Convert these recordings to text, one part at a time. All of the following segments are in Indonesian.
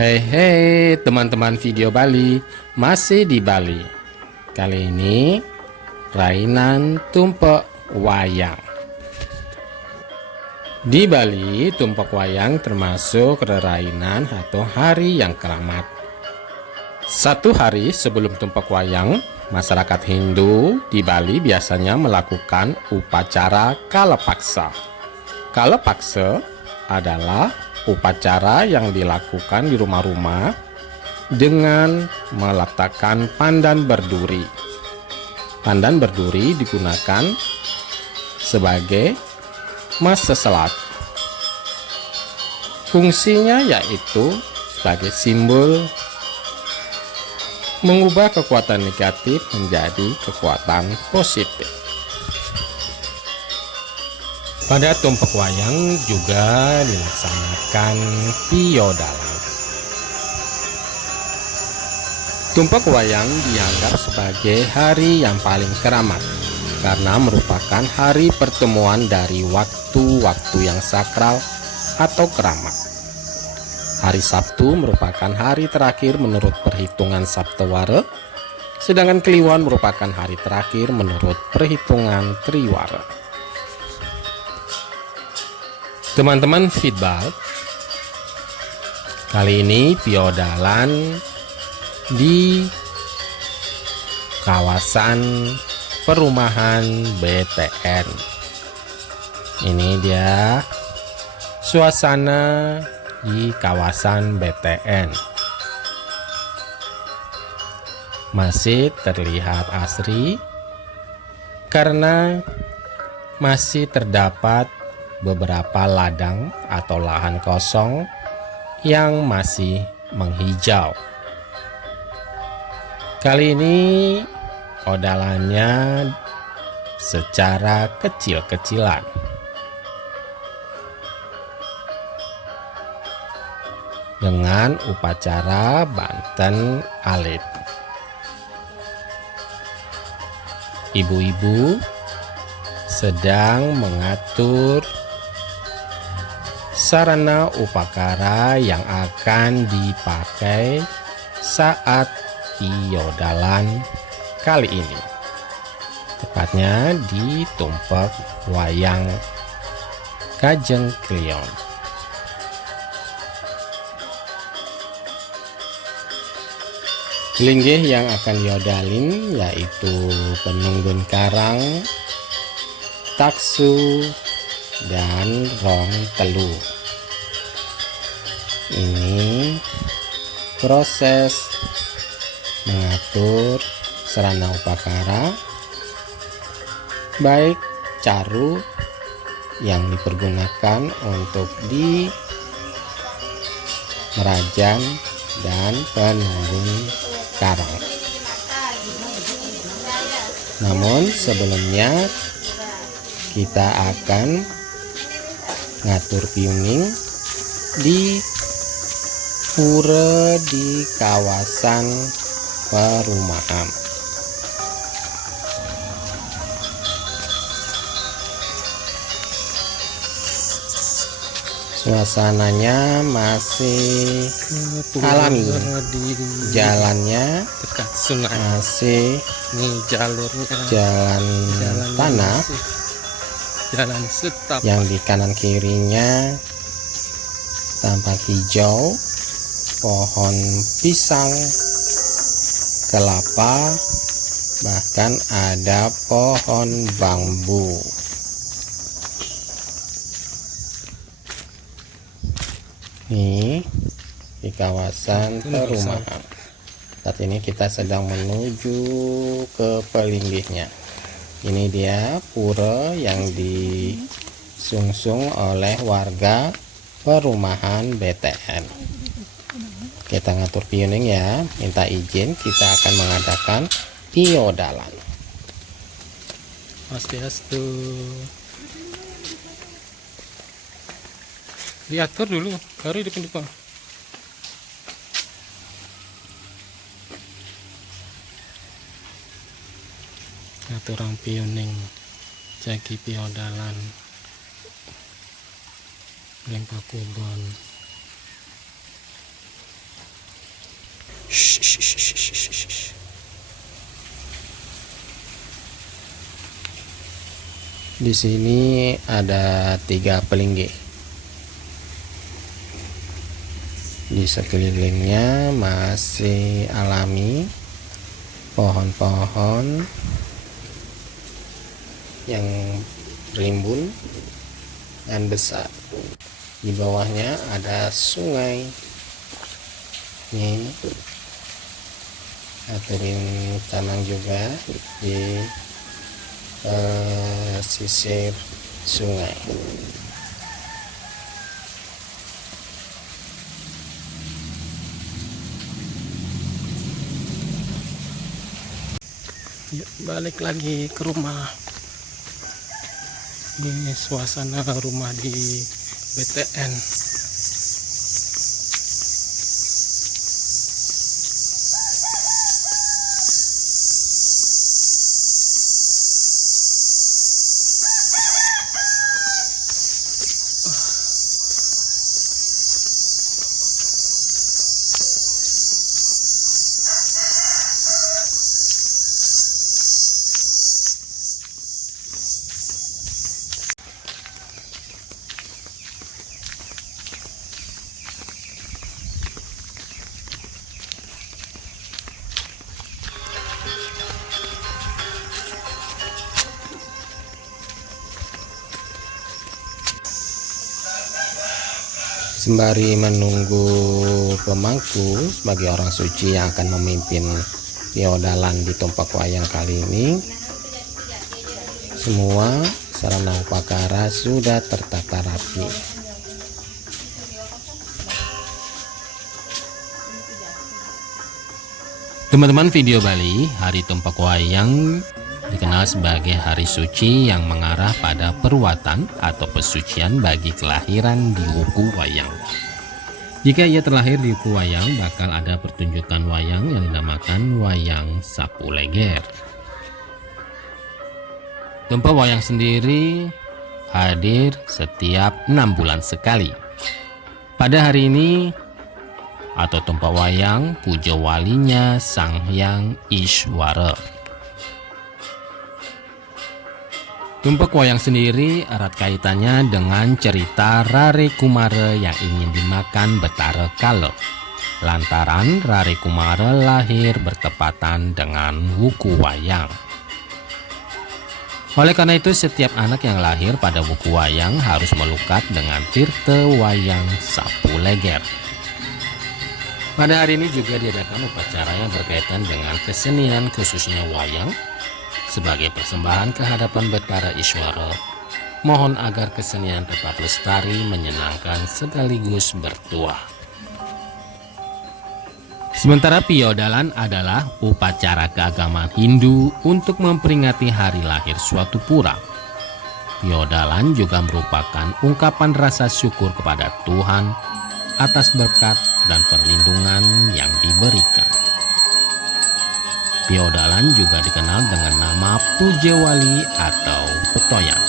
Hei teman-teman video Bali, masih di Bali. Kali ini rainan tumpek wayang. Di Bali, tumpek wayang termasuk rerainan atau hari yang keramat. Satu hari sebelum tumpek wayang, masyarakat Hindu di Bali biasanya melakukan upacara kalapaksa. Kalapaksa adalah upacara yang dilakukan di rumah-rumah dengan meletakkan pandan berduri. Pandan berduri digunakan sebagai mas sesalat. Fungsinya yaitu sebagai simbol mengubah kekuatan negatif menjadi kekuatan positif. Pada tumpek wayang juga dilaksanakan piodalan. Tumpek wayang dianggap sebagai hari yang paling keramat karena merupakan hari pertemuan dari waktu-waktu yang sakral atau keramat. Hari Sabtu merupakan hari terakhir menurut perhitungan Saptawara, sedangkan Kliwon merupakan hari terakhir menurut perhitungan Triwara. Teman-teman Feedball, kali ini piodalan di kawasan perumahan BTN. Ini dia suasana di kawasan BTN. Masih terlihat asri karena masih terdapat beberapa ladang atau lahan kosong yang masih menghijau. Kali ini odalannya secara kecil-kecilan. Dengan upacara Banten Alit. Ibu-ibu sedang mengatur sarana upakara yang akan dipakai saat piodalan kali ini, tepatnya di tumpek wayang Kajeng Kliwon. Linggih yang akan diodalin yaitu penunggun karang, taksu, dan rong telu. Ini proses mengatur sarana upakara, baik caru yang dipergunakan untuk di merajan dan penunggun karang. Namun sebelumnya kita akan ngatur piuning di pura di kawasan perumahan. Suasananya masih alami, jalannya masih jalan tanah, jalan setap yang di kanan kirinya tampak hijau, pohon pisang, kelapa, bahkan ada pohon bambu. Ini di kawasan perumahan. Saat ini kita sedang menuju ke pelinggihnya. Ini dia pura yang disungsung oleh warga perumahan BTN. Kita ngatur pioning ya, minta izin, kita akan mengadakan piodalan. Swastiastu. Diatur dulu, baru dipendukung. Atur orang pioning, jagi piodalan, lempar kubon. Di sini ada 3 pelinggih. Di sekelilingnya masih alami, pohon-pohon yang rimbun dan besar. Di bawahnya ada sungai. Nih, aturin tanang juga di sisir sungai. Yuk, balik lagi ke rumah. Ini suasana rumah di BTN. Sembari menunggu pemangku sebagai orang suci yang akan memimpin piodalan di Tumpak Wayang kali ini, semua sarana upakara sudah tertata rapi. Teman-teman video Bali, Hari Tumpak Wayang dikenal sebagai hari suci yang mengarah pada perwatan atau pesucian bagi kelahiran di Wuku Wayang. Jika ia terlahir di Wuku Wayang, bakal ada pertunjukan wayang yang dinamakan Wayang Sapu Leger. Tumpak Wayang sendiri hadir setiap 6 bulan sekali. Pada hari ini atau Tumpak Wayang, puja walinya Sang Hyang Ishwara. Tumpak Wayang sendiri erat kaitannya dengan cerita Rare Kumara yang ingin dimakan Betara Kala. Lantaran Rare Kumara lahir bertepatan dengan Wuku Wayang. Oleh karena itu, setiap anak yang lahir pada Wuku Wayang harus melukat dengan tirta wayang sapu leger. Pada hari ini juga diadakan upacara yang berkaitan dengan kesenian khususnya wayang sebagai persembahan kehadapan Betara Ishwara. Mohon agar kesenian tetap lestari, menyenangkan sekaligus bertuah. Sementara piodalan adalah upacara keagamaan Hindu untuk memperingati hari lahir suatu pura. Piodalan juga merupakan ungkapan rasa syukur kepada Tuhan atas berkat dan perlindungan yang diberikan. Piodalan juga dikenal dengan nama Pujewali atau Petoyang.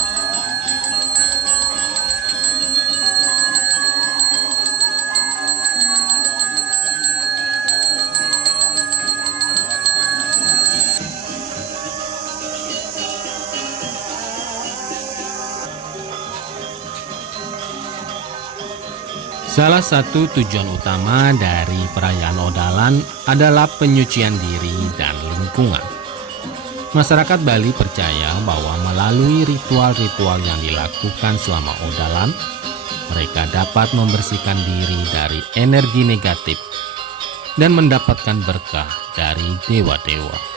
Salah satu tujuan utama dari perayaan Odalan adalah penyucian diri dan lingkungan. Masyarakat Bali percaya bahwa melalui ritual-ritual yang dilakukan selama Odalan, mereka dapat membersihkan diri dari energi negatif dan mendapatkan berkah dari dewa-dewa.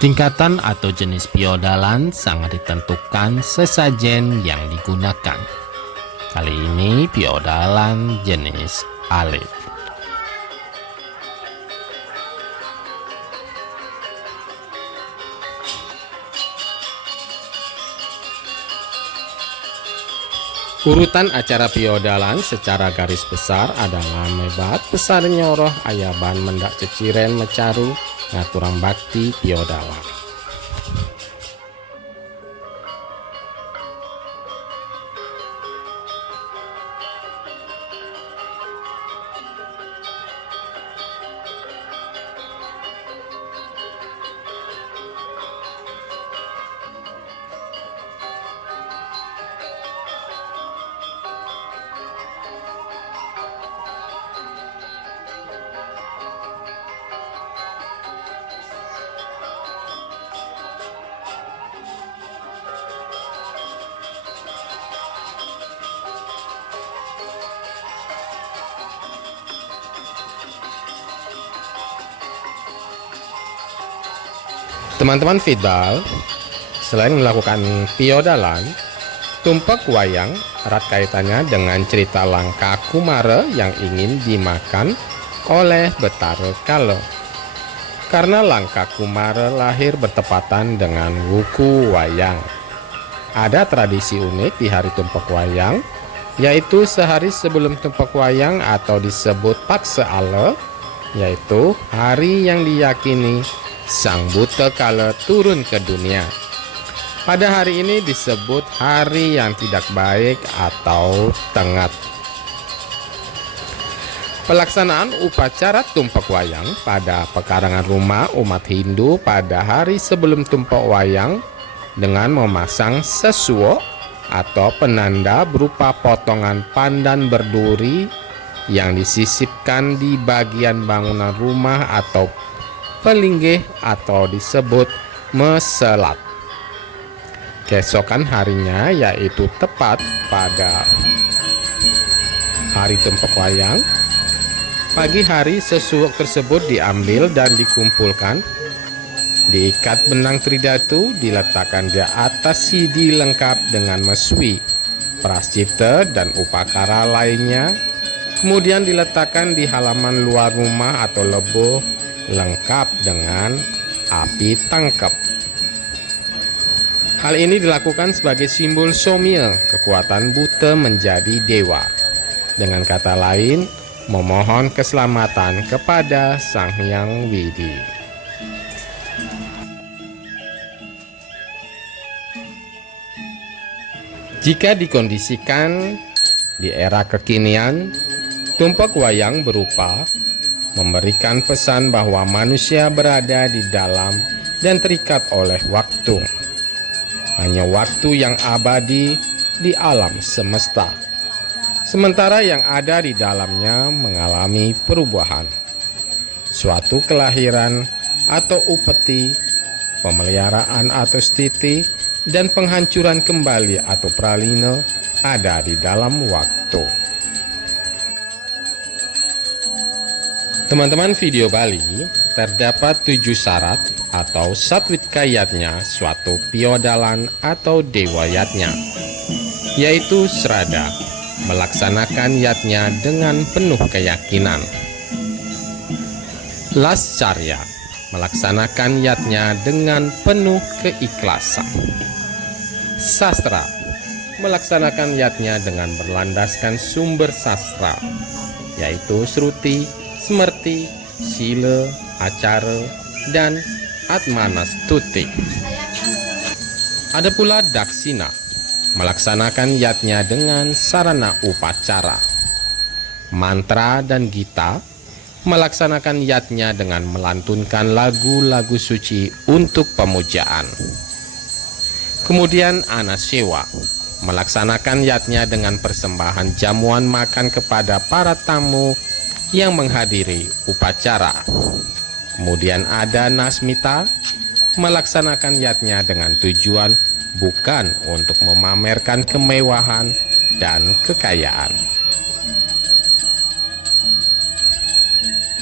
Tingkatan atau jenis piodalan sangat ditentukan sesajen yang digunakan. Kali ini piodalan jenis alit. Urutan acara piodalan secara garis besar adalah mebat, besar nyoroh, ayaban, mendak ceciren, mecaru, ngaturang bakti piodalan. Teman-teman Fitbal, selain melakukan piodalan, tumpak wayang erat kaitannya dengan cerita Langka Kumara yang ingin dimakan oleh Betara Kala. Karena Langka Kumara lahir bertepatan dengan wuku wayang. Ada tradisi unik di hari tumpak wayang, yaitu sehari sebelum tumpak wayang atau disebut Paksa Ale, yaitu hari yang diyakini Sang Buta Kala turun ke dunia. Pada hari ini disebut hari yang tidak baik atau tengat. Pelaksanaan upacara tumpak wayang pada pekarangan rumah umat Hindu pada hari sebelum tumpak wayang dengan memasang sesuo atau penanda berupa potongan pandan berduri yang disisipkan di bagian bangunan rumah atau pelinggih atau disebut meselat. Keesokan harinya, yaitu tepat pada hari tumpak wayang, pagi hari sesuak tersebut diambil dan dikumpulkan, diikat benang tridatu, diletakkan di atas sidi lengkap dengan meswi, prascita dan upakara lainnya, kemudian diletakkan di halaman luar rumah atau lebo lengkap dengan api tangkap. Hal ini dilakukan sebagai simbol somya, kekuatan buta menjadi dewa. Dengan kata lain, memohon keselamatan kepada Sang Hyang Widi. Jika dikondisikan di era kekinian, tumpak wayang berupa memberikan pesan bahwa manusia berada di dalam dan terikat oleh waktu. Hanya waktu yang abadi di alam semesta, sementara yang ada di dalamnya mengalami perubahan. Suatu kelahiran atau upeti, pemeliharaan atau stiti, dan penghancuran kembali atau pralina ada di dalam waktu. Teman-teman video Bali, terdapat 7 syarat atau satwit kayatnya suatu piodalan atau dewa yatnya, yaitu serada, melaksanakan yatnya dengan penuh keyakinan. Lascarya, melaksanakan yatnya dengan penuh keikhlasan. Sastra, melaksanakan yatnya dengan berlandaskan sumber sastra, yaitu Sruti, Smerti, Sila, Acara, dan Atmanastuti. Ada pula Daksina, melaksanakan yatnya dengan sarana upacara. Mantra dan Gita, melaksanakan yatnya dengan melantunkan lagu-lagu suci untuk pemujaan. Kemudian Anasewa, melaksanakan yatnya dengan persembahan jamuan makan kepada para tamu yang menghadiri upacara. Kemudian ada Nasmita, melaksanakan yatnya dengan tujuan bukan untuk memamerkan kemewahan dan kekayaan.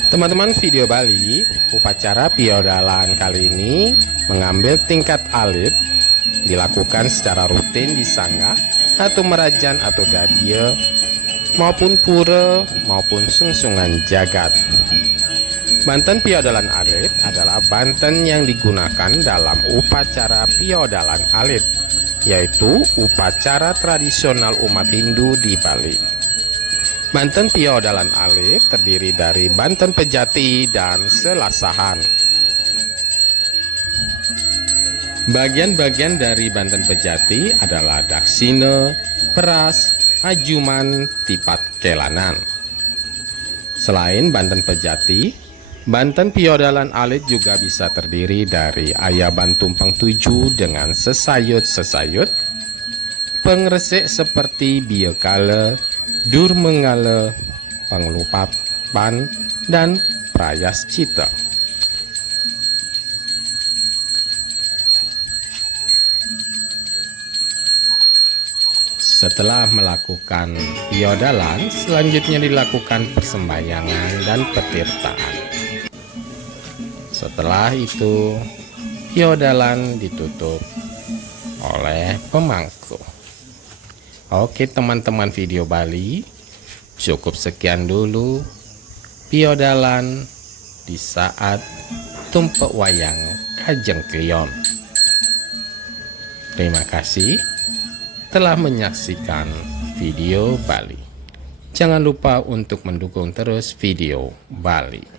Teman-teman video Bali, upacara piodalan kali ini mengambil tingkat alit, dilakukan secara rutin di sangga atau Merajan atau Dadie, maupun pura maupun sungsungan jagat. Banten Piodalan Alit adalah banten yang digunakan dalam upacara Piodalan Alit, yaitu upacara tradisional umat Hindu di Bali. Banten Piodalan Alit terdiri dari Banten Pejati dan Selasahan. Bagian-bagian dari Banten Pejati adalah Daksine, Peras, Ajuman, Tipat Kelanan. Selain Banten Pejati, Banten Piodalan Alit juga bisa terdiri dari Ayaban Tumpeng 7 dengan sesayut-sesayut, pengresik seperti Biekale, Durmengale, Penglupapan, dan Prayascita. Setelah melakukan piodalan, selanjutnya dilakukan persembahyangan dan petirtaan. Setelah itu, piodalan ditutup oleh pemangku. Oke teman-teman video Bali, cukup sekian dulu piodalan di saat tumpek wayang Kajeng Klion. Terima kasih telah menyaksikan video Bali. Jangan lupa untuk mendukung terus video Bali.